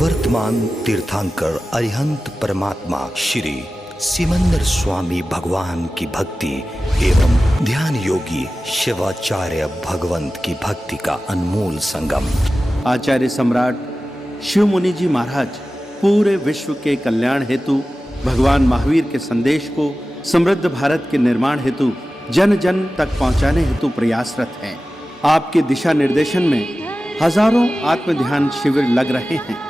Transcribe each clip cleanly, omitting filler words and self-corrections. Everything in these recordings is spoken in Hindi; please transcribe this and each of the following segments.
वर्तमान तीर्थंकर अरिहंत परमात्मा श्री सिमंदर स्वामी भगवान की भक्ति एवं ध्यान योगी शिवाचार्य भगवंत की भक्ति का अनमोल संगम। आचार्य सम्राट शिव मुनि जी महाराज पूरे विश्व के कल्याण हेतु भगवान महावीर के संदेश को समृद्ध भारत के निर्माण हेतु जन जन तक पहुंचाने हेतु प्रयासरत हैं। आपके दिशा निर्देशन में हजारों आत्म ध्यान शिविर लग रहे हैं,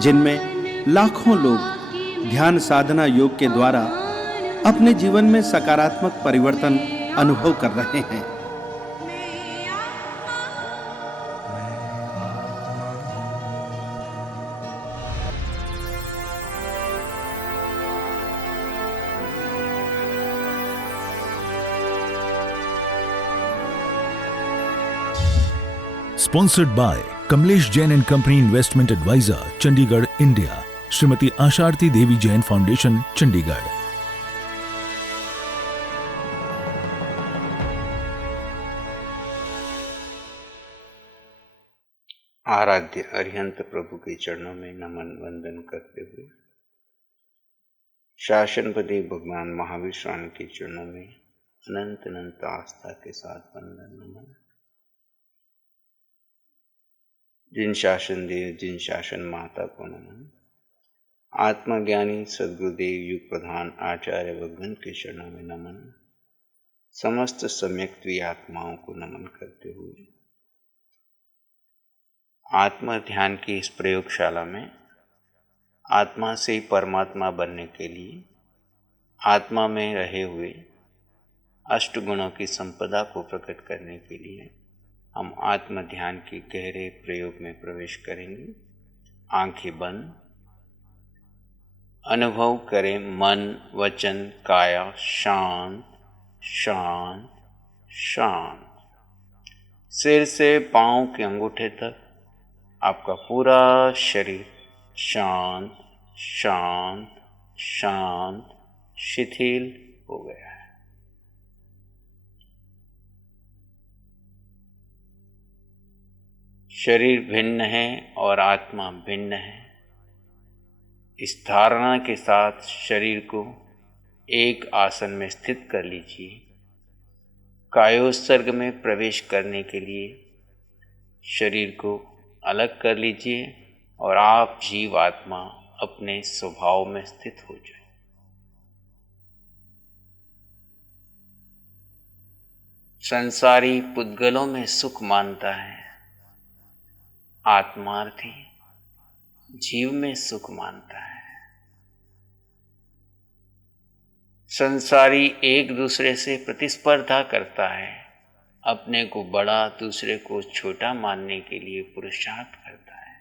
जिनमें लाखों लोग ध्यान साधना योग के द्वारा अपने जीवन में सकारात्मक परिवर्तन अनुभव कर रहे हैं। Sponsored by Kamlesh Jain and Company Investment Advisor, Chandigarh, India. Shrimati Asharati Devi Jain foundation, Chandigarh. आराध्य अरिहंत प्रभु के चरणों में नमन वंदन करते हुए शासनपति भगवान महावीर स्वामी के चरणों में अनंत अनंत आस्था के साथ वंदन नमन। जिन शासन देव, जिन शासन माता को नमन। आत्मज्ञानी सद्गुरुदेव युग प्रधान आचार्य भगवान के चरणों में नमन। समस्त सम्यक्त्वी आत्माओं को नमन करते हुए आत्म ध्यान की इस प्रयोगशाला में आत्मा से परमात्मा बनने के लिए आत्मा में रहे हुए अष्ट गुणों की संपदा को प्रकट करने के लिए हम आत्म ध्यान के गहरे प्रयोग में प्रवेश करेंगे। आंखें बंद, अनुभव करें मन वचन काया शांत शांत शांत। सिर से पांव के अंगूठे तक आपका पूरा शरीर शांत शांत शांत शिथिल हो गया है। शरीर भिन्न है और आत्मा भिन्न है। इस धारणा के साथ शरीर को एक आसन में स्थित कर लीजिए। कायोत्सर्ग में प्रवेश करने के लिए शरीर को अलग कर लीजिए और आप जीव आत्मा अपने स्वभाव में स्थित हो जाए। संसारी पुद्गलों में सुख मानता है, आत्मार्थी जीव में सुख मानता है। संसारी एक दूसरे से प्रतिस्पर्धा करता है, अपने को बड़ा दूसरे को छोटा मानने के लिए पुरुषार्थ करता है।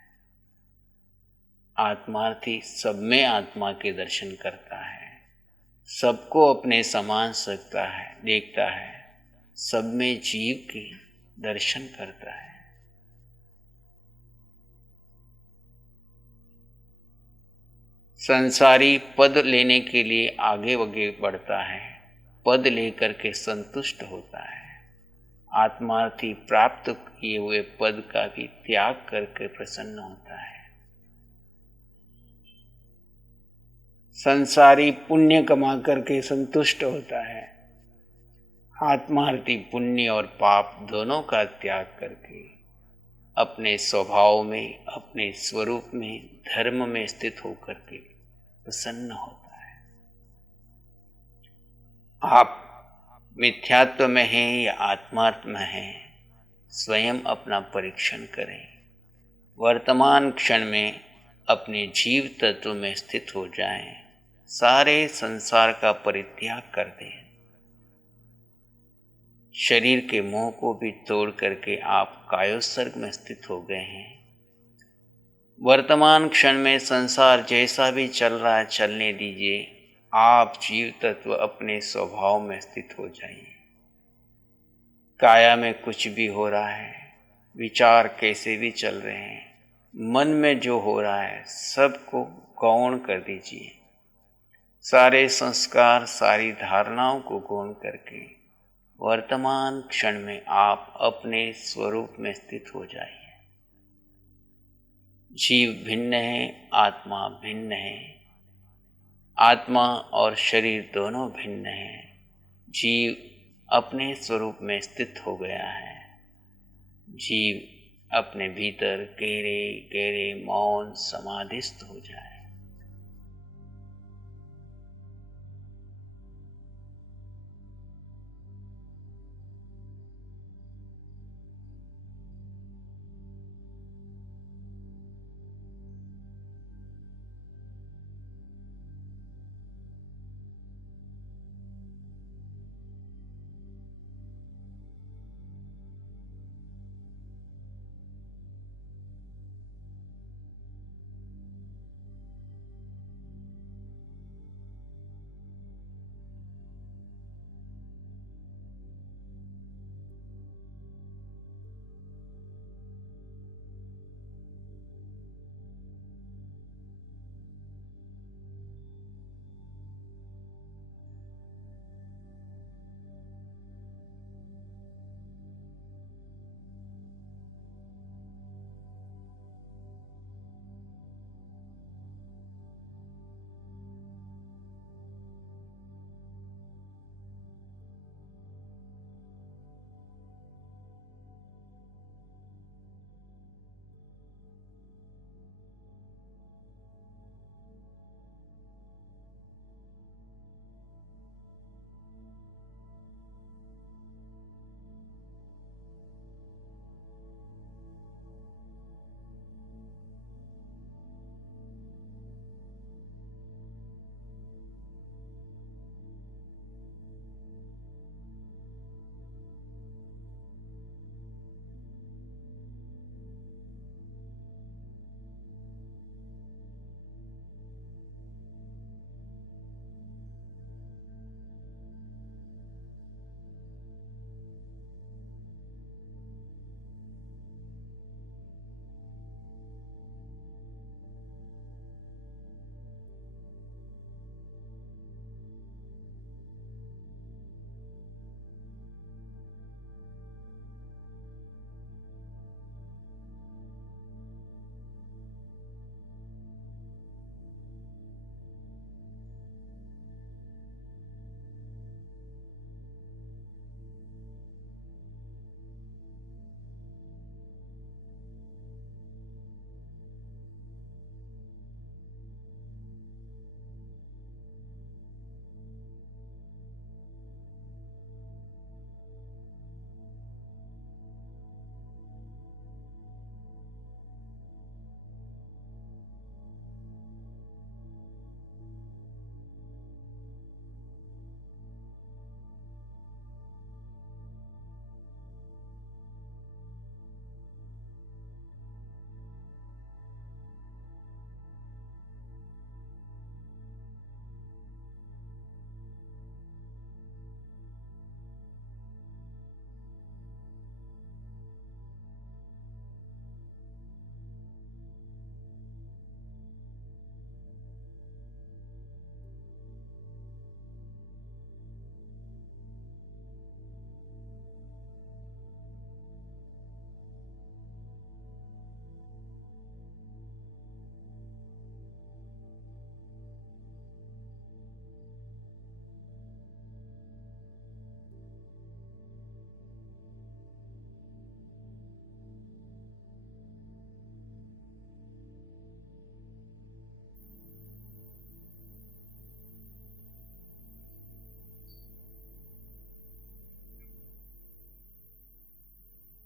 आत्मार्थी सब में आत्मा के दर्शन करता है, सबको अपने समान सकता है, देखता है, सब में जीव के दर्शन करता है। संसारी पद लेने के लिए आगे आगे बढ़ता है, पद लेकर के संतुष्ट होता है। आत्मार्थी प्राप्त किए हुए पद का भी त्याग करके प्रसन्न होता है। संसारी पुण्य कमा करके संतुष्ट होता है। आत्मार्थी पुण्य और पाप दोनों का त्याग करके अपने स्वभाव में, अपने स्वरूप में, धर्म में स्थित होकर के प्रसन्न होता है। आप मिथ्यात्व में हैं या आत्मार्थ में हैं, स्वयं अपना परीक्षण करें। वर्तमान क्षण में अपने जीव तत्व में स्थित हो जाएं, सारे संसार का परित्याग कर दें। शरीर के मोह को भी तोड़ करके आप कायोत्सर्ग में स्थित हो गए हैं। वर्तमान क्षण में संसार जैसा भी चल रहा है चलने दीजिए, आप जीव तत्व अपने स्वभाव में स्थित हो जाइए। काया में कुछ भी हो रहा है, विचार कैसे भी चल रहे हैं, मन में जो हो रहा है सबको गौण कर दीजिए। सारे संस्कार, सारी धारणाओं को गौण करके वर्तमान क्षण में आप अपने स्वरूप में स्थित हो जाइए। जीव भिन्न है, आत्मा भिन्न है। आत्मा और शरीर दोनों भिन्न हैं। जीव अपने स्वरूप में स्थित हो गया है। जीव अपने भीतर गहरे गहरे मौन समाधिस्थ हो जाए।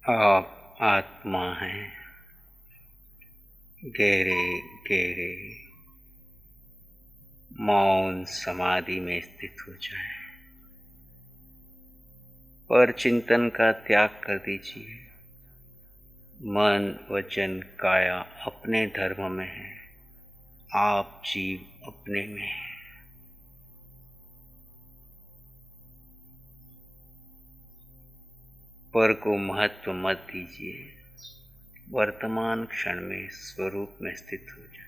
आप आत्मा हैं। गहरे गहरे मौन समाधि में स्थित हो जाएं और चिंतन का त्याग कर दीजिए। मन वचन काया अपने धर्म में है, आप जीव अपने में है। पर को महत्व मत दीजिए, वर्तमान क्षण में स्वरूप में स्थित हो जाए।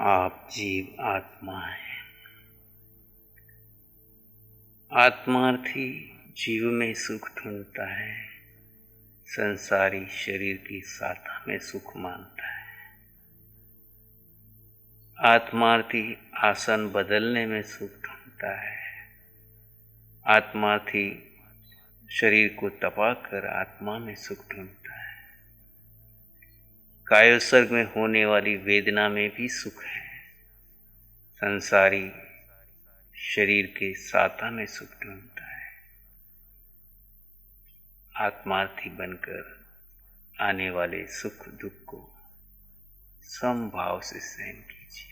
आप जीव आत्मा हैं। आत्मार्थी जीव में सुख ढूंढता है, संसारी शरीर की साथा में सुख मांगता है। आत्मार्थी आसन बदलने में सुख ढूंढता है। आत्मार्थी शरीर को तपाकर आत्मा में सुख ढूंढता है। कायोत्सर्ग में होने वाली वेदना में भी सुख है। संसारी शरीर के साथा में सुख ढूंढता है। आत्मार्थी बनकर आने वाले सुख दुख को समभाव से सहन कीजिए।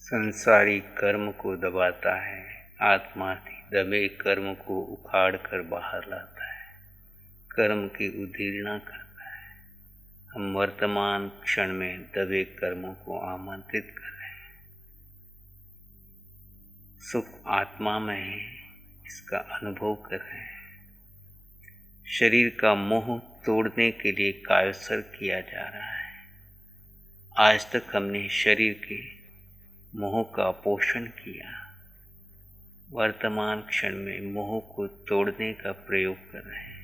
संसारी कर्म को दबाता है, आत्मार्थी दबे कर्म को उखाड़ कर बाहर लाता है, कर्म की उद्दीर्णा करता है। हम वर्तमान क्षण में दबे कर्मों को आमंत्रित कर रहे हैं। सुख आत्मा में है, इसका अनुभव कर रहे हैं। शरीर का मोह तोड़ने के लिए कायोत्सर्ग किया जा रहा है। आज तक हमने शरीर के मोह का पोषण किया। वर्तमान क्षण में मोह को तोड़ने का प्रयोग कर रहे हैं।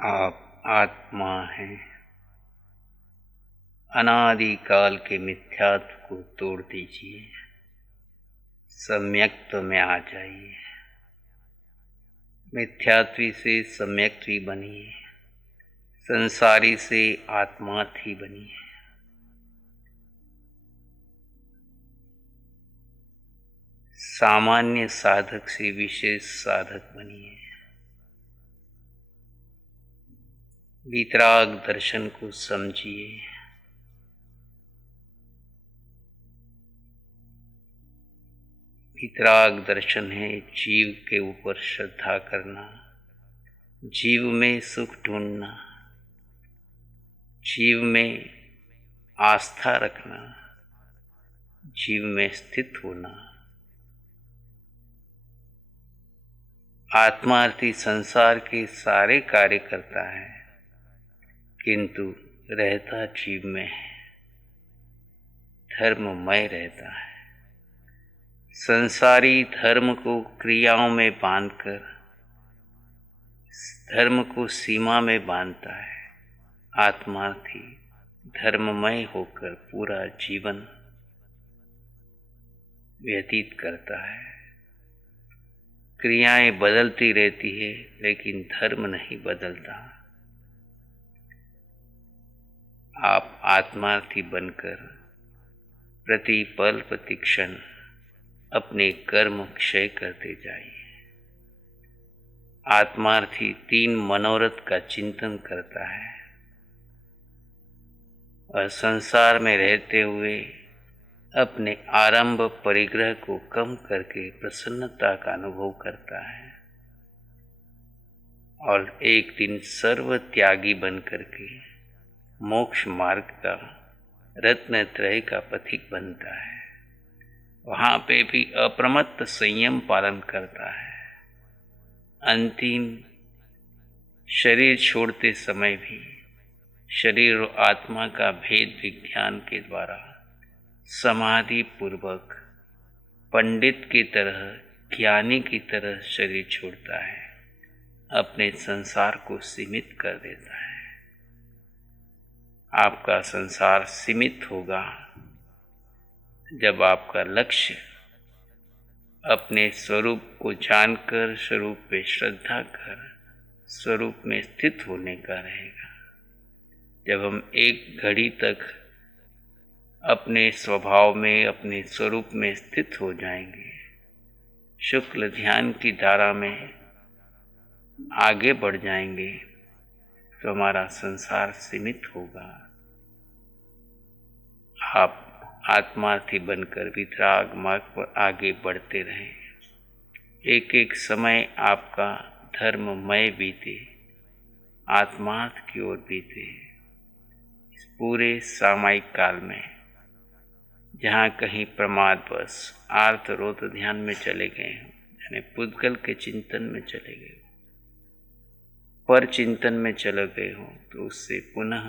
आप आत्मा हैं। अनादि काल के मिथ्यात्व को तोड़ दीजिए, सम्यक्त्व में आ जाइए। मिथ्यात्वी से सम्यक्त्वी बनिए। संसारी से आत्मा थी बनी है। सामान्य साधक से विशेष साधक बनी है। वितराग दर्शन को समझिए। वितराग दर्शन है जीव के ऊपर श्रद्धा करना, जीव में सुख ढूंढना, जीव में आस्था रखना, जीव में स्थित होना। आत्मार्थी संसार के सारे कार्य करता है, किंतु रहता जीव में है, धर्ममय रहता है। संसारी धर्म को क्रियाओं में बांधकर धर्म को सीमा में बांधता है। आत्मार्थी धर्ममय होकर पूरा जीवन व्यतीत करता है। क्रियाएं बदलती रहती है, लेकिन धर्म नहीं बदलता। आप आत्मार्थी बनकर प्रति पल प्रति क्षण अपने कर्म क्षय करते जाइए। आत्मार्थी 3 मनोरथ का चिंतन करता है और संसार में रहते हुए अपने आरंभ परिग्रह को कम करके प्रसन्नता का अनुभव करता है और एक दिन सर्व त्यागी बन करके मोक्ष मार्ग का रत्नत्रय का पथिक बनता है। वहाँ पे भी अप्रमत्त संयम पालन करता है। अंतिम शरीर छोड़ते समय भी शरीर और आत्मा का भेद विज्ञान के द्वारा समाधि पूर्वक पंडित की तरह, ज्ञानी की तरह शरीर छोड़ता है, अपने संसार को सीमित कर देता है। आपका संसार सीमित होगा जब आपका लक्ष्य अपने स्वरूप को जानकर, स्वरूप पे श्रद्धा कर, स्वरूप में स्थित होने का रहेगा। जब हम एक घड़ी तक अपने स्वभाव में, अपने स्वरूप में स्थित हो जाएंगे, शुक्ल ध्यान की धारा में आगे बढ़ जाएंगे, तो हमारा संसार सीमित होगा। आप आत्मार्थी बनकर वितराग मार्ग पर आगे बढ़ते रहें। एक एक समय आपका धर्ममय बीते, आत्मार्थ की ओर बीते। इस पूरे सामायिक काल में जहाँ कहीं प्रमादवश आर्त रोत ध्यान में चले गए हों, यानी पुद्गल के चिंतन में चले गए हों, पर चिंतन में चले गए हों, तो उससे पुनः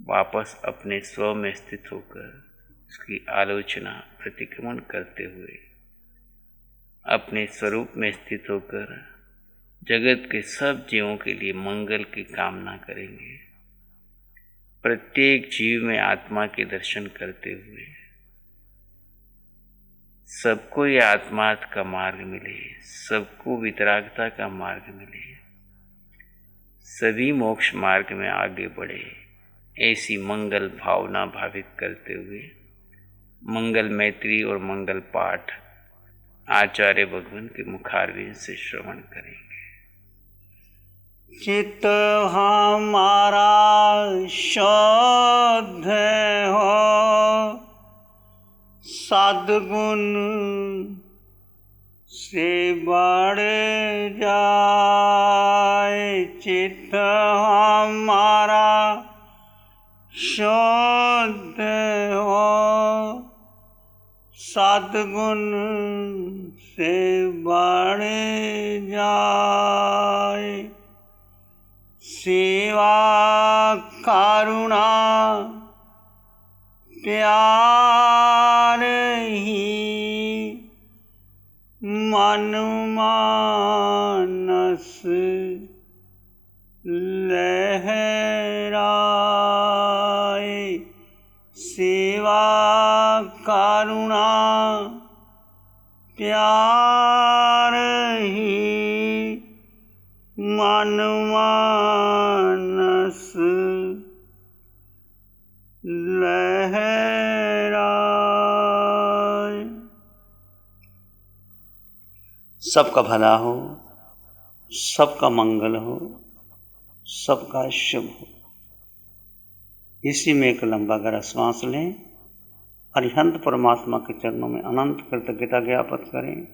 वापस अपने स्व में स्थित होकर उसकी आलोचना, प्रतिक्रमण करते हुए अपने स्वरूप में स्थित होकर जगत के सब जीवों के लिए मंगल की कामना करेंगे। प्रत्येक जीव में आत्मा के दर्शन करते हुए सबको ये आत्मार्थ का मार्ग मिले, सबको वितरागता का मार्ग मिले, सभी मोक्ष मार्ग में आगे बढ़े, ऐसी मंगल भावना भावित करते हुए मंगल मैत्री और मंगल पाठ आचार्य भगवान के मुखारविंद से श्रवण करेंगे। चित्त हमारा शुद्ध हो, सद्गुण से बढ़ जाए। चित्त हमारा शुद्ध हो, सद्गुण से बढ़ जाए। सेवा करुणा प्यार ही मन मानस लहराए। सेवा करुणा प्यार ही मन मानस सबका भला हो, सबका मंगल हो, सबका शुभ हो। इसी में एक लंबा गहरा श्वास लें। अरिहंत परमात्मा के चरणों में अनंत कृतज्ञता ज्ञापित करें।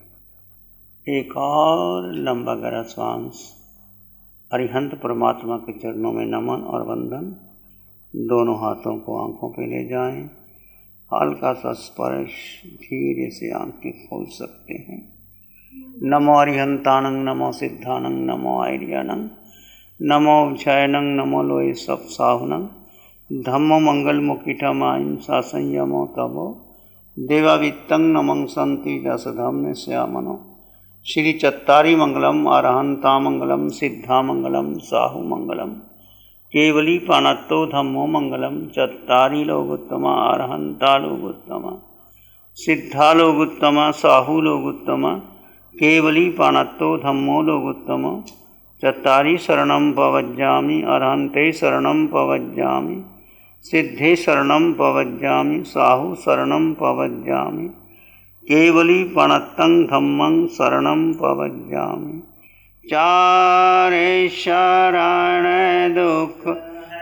एक और लंबा गहरा श्वास अरिहंत परमात्मा के चरणों में नमन और वंदन। दोनों हाथों को आंखों पे ले जाएं। हल्का सा स्पर्श, धीरे से आंखें खोल सकते हैं। नमो अरिहंतानंग, नमो सिद्धानंग, नमो आर्यानंग, नमो क्षयनंग, नमो लोय सब साहुनंग, धम्मो मंगल मुकिठमायं सा संयमो तबो देवावित्तं नमं संति जस धम्म श्यामनो। श्री चत्तारी मंगलम, अरहंता मंगलम, सिद्धा मंगलम, साहु मंगलम, केवली पाणत्तो धम्मो मंगलम। चत्तारी लोगोत्तमा, अरहंता लोगोत्तमा, सिद्धा लोगोत्तमा, साहु लोगोत्तमा, केवली पाणत्तो धम्मो लोगोत्तमा। चत्तारी शरणं पवज्जामि, अरहंते शरणं पवज्जामि, सिद्धे शरणं पवज्जामि, साहु शरणं पवज्जामि, केवली पणत्तं धम्मं शरणं पवज्जामि। चारे शरण दुख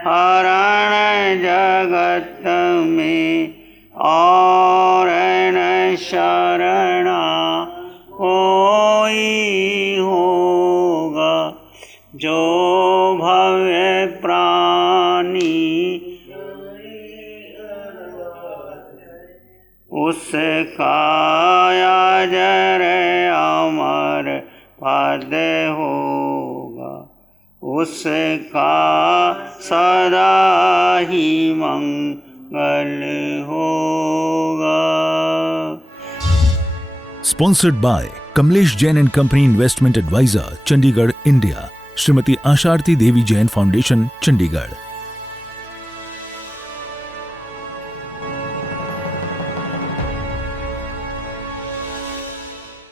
हरण जगत में, और न शरणा कोई होगा। जो भव्य प्राणी उसका अजर अमर पद होगा, उसका सदा ही मंगल होगा। Sponsored by Kamlesh Jain and Company Investment Advisor, Chandigarh, India. Shrimati Asharati Devi Jain foundation, Chandigarh.